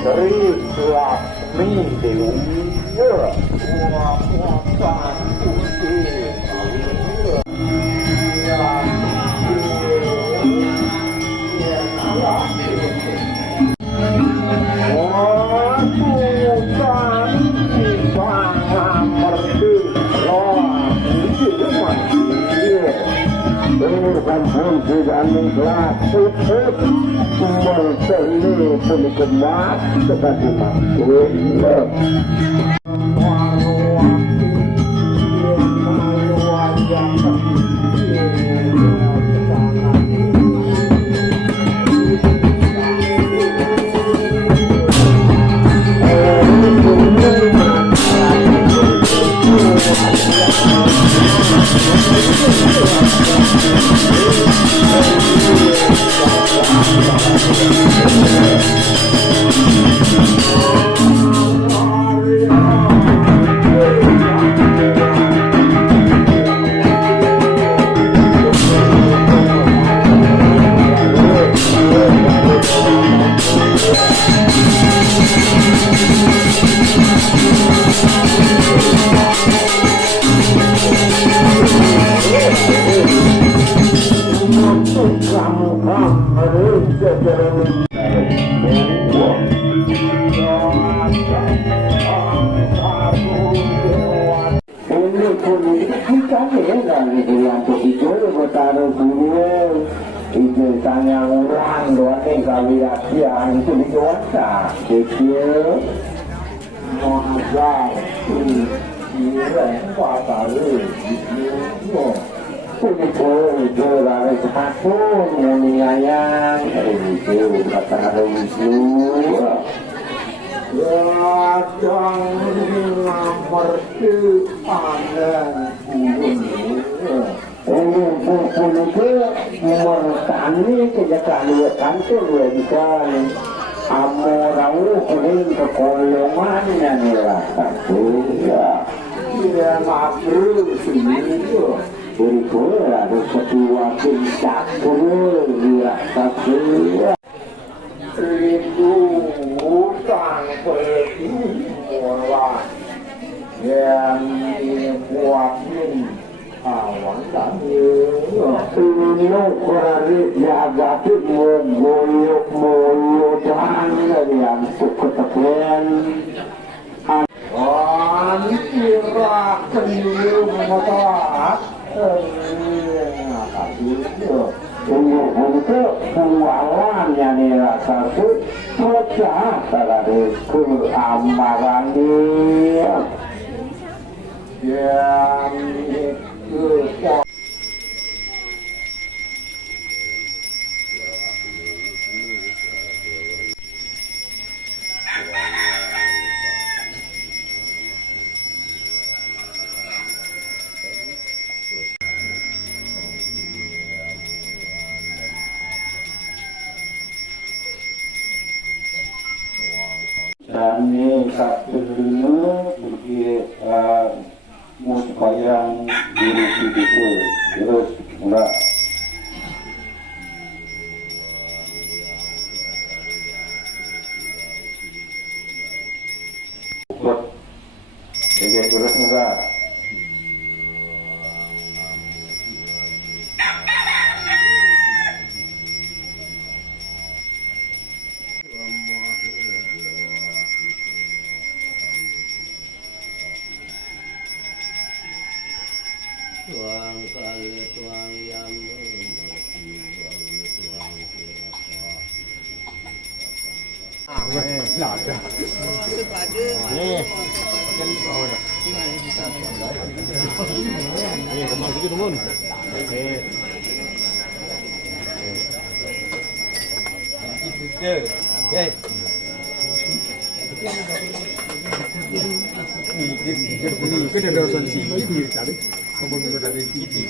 Teruslah minggu puasa putih kampung sudah menggelar tutup bertemu pun kemas sebagai maksud itu tanya orang doa kalian itu didosa kecil mau ajar ini puasa itu dari satu menyayang itu kata itu jangan seperti anda mertani kejakaan kantor amorau kuning kekolongannya nilai ya dia makruh sini berikut ada kedua tingkat dirasa dia lindung utang pertimbangan yang dibuatkan awan tadi ini korari diagatin moyok dari yang suka tepen kira kenyum motor untuk pengawalannya nih rasa tuh pecah dari keamaran dia yang itu dan ini satu dulu pergi musbayang diri itu terus enggak ikut jadi terus enggak tuang kali tuang yang cái điều đầu xuân chỉ mấy nhiều chả biết không bao giờ là đến cái gì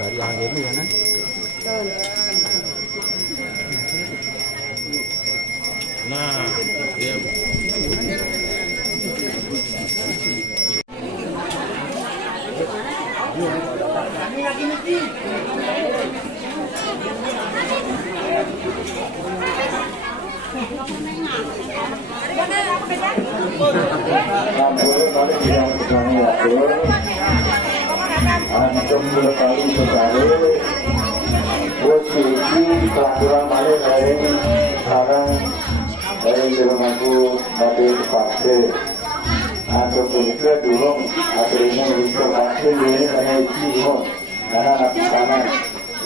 dari angin lu kan nah iya ini lagi kali yang sedang diatur antum berkali sekali posisi peraturan mana dari sekarang dari rumahku dari partai atau juga dulu akhirnya untuk partai ini karena itu dulu karena anak sana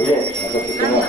ini atau semua